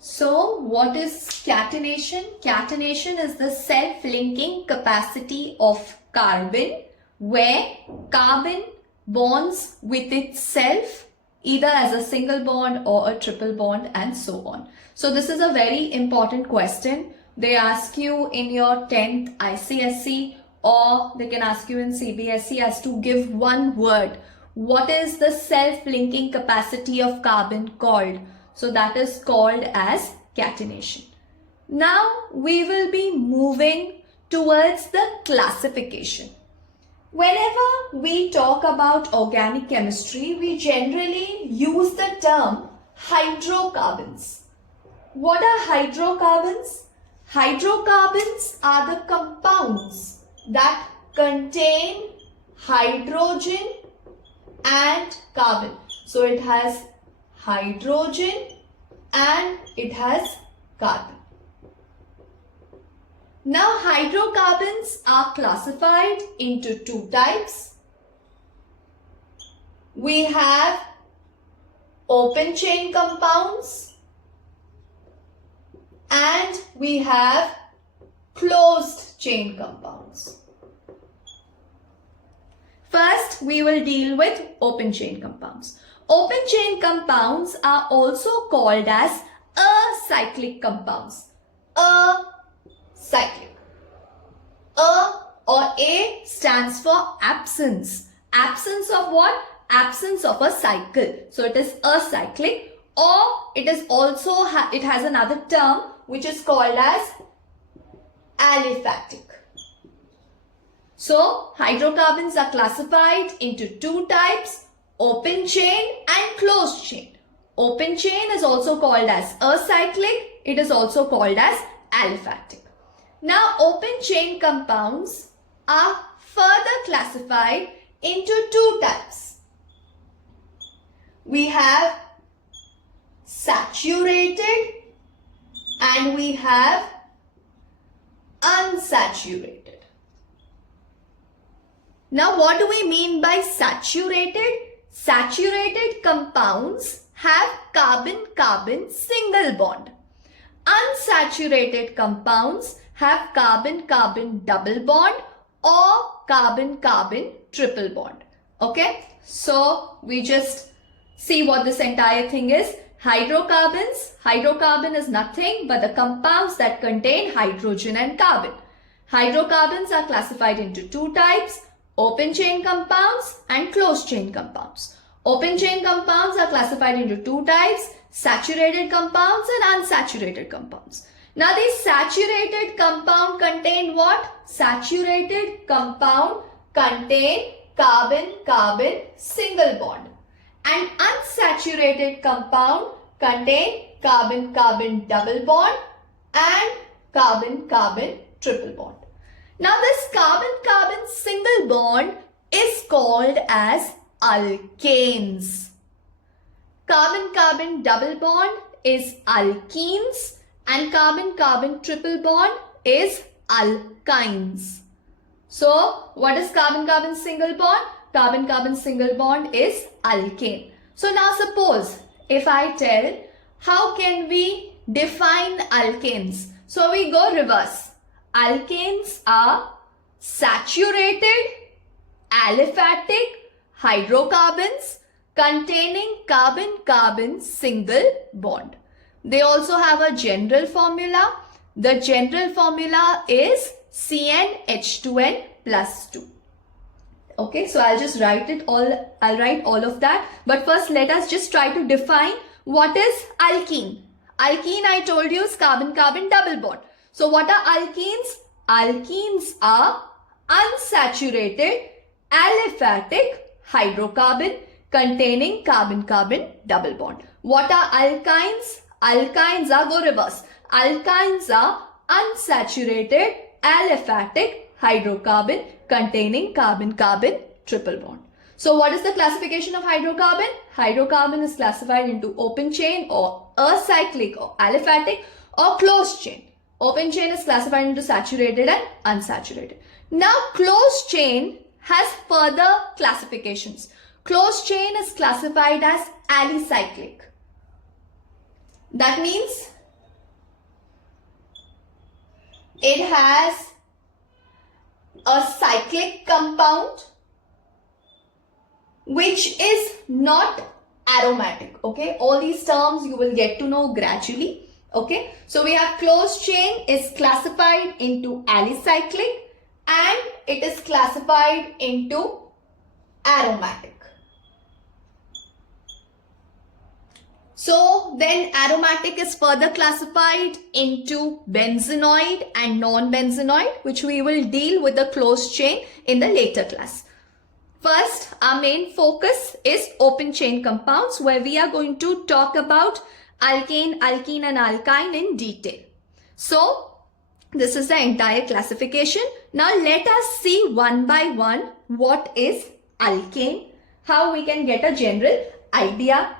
So what is catenation? Catenation is the self-linking capacity of carbon where carbon bonds with itself either as a single bond or a triple bond and so on. So this is a very important question. They ask you in your 10th ICSE or they can ask you in CBSE as to give one word. What is the self-linking capacity of carbon called? So that is called as catenation. Now we will be moving towards the classification. Whenever we talk about organic chemistry, we generally use the term hydrocarbons. What are hydrocarbons? Hydrocarbons are the compounds that contain hydrogen and carbon. So it has hydrogen and it has carbon. Now hydrocarbons are classified into two types. We have open chain compounds and we have closed chain compounds. First, we will deal with open chain compounds. Open chain compounds are also called as acyclic compounds. Acyclic. A or A stands for absence. Absence of what? Absence of a cycle. So it is acyclic, or it is also it has another term which is called as aliphatic. So hydrocarbons are classified into two types, open chain and closed chain. Open chain is also called as acyclic. It is also called as aliphatic. Now open chain compounds are further classified into two types. We have saturated and we have unsaturated. Now what do we mean by saturated? Saturated compounds have carbon-carbon single bond. Unsaturated compounds have carbon-carbon double bond or carbon-carbon triple bond. Okay, so we just see what this entire thing is. Hydrocarbons. Hydrocarbon is nothing but the compounds that contain hydrogen and carbon. Hydrocarbons are classified into two types, open chain compounds and closed chain compounds. Open chain compounds are classified into two types, saturated compounds and unsaturated compounds. Now these saturated compound contain what? Saturated compound contain carbon-carbon single bond. And unsaturated compound contain carbon-carbon double bond and carbon-carbon triple bond. Now this carbon-carbon single bond is called as alkanes. Carbon-carbon double bond is alkenes and carbon-carbon triple bond is alkynes. So what is carbon-carbon single bond? Carbon-carbon single bond is alkane. So now suppose if I tell how can we define alkanes? So we go reverse. Alkanes are saturated, aliphatic hydrocarbons containing carbon-carbon single bond. They also have a general formula. The general formula is CnH2n plus 2. Okay, so I'll just write it all. I'll write all of that. But first, let us just try to define what is alkene. Alkene, I told you, is carbon-carbon double bond. So what are alkenes? Alkenes are unsaturated, aliphatic hydrocarbon containing carbon-carbon double bond. What are alkynes? Alkynes are, go reverse. Alkynes are unsaturated, aliphatic hydrocarbon containing carbon-carbon triple bond. So what is the classification of hydrocarbon? Hydrocarbon is classified into open chain or acyclic or aliphatic or closed chain. Open chain is classified into saturated and unsaturated. Now closed chain has further classifications. Closed chain is classified as alicyclic. That means it has a cyclic compound which is not aromatic. Okay, all these terms you will get to know gradually. Okay, so we have closed chain is classified into alicyclic and it is classified into aromatic. So then aromatic is further classified into benzenoid and non-benzenoid, which we will deal with the closed chain in the later class. First, our main focus is open chain compounds, where we are going to talk about alkane, alkene and alkyne in detail. So this is the entire classification. Now let us see one by one what is alkane, how we can get a general idea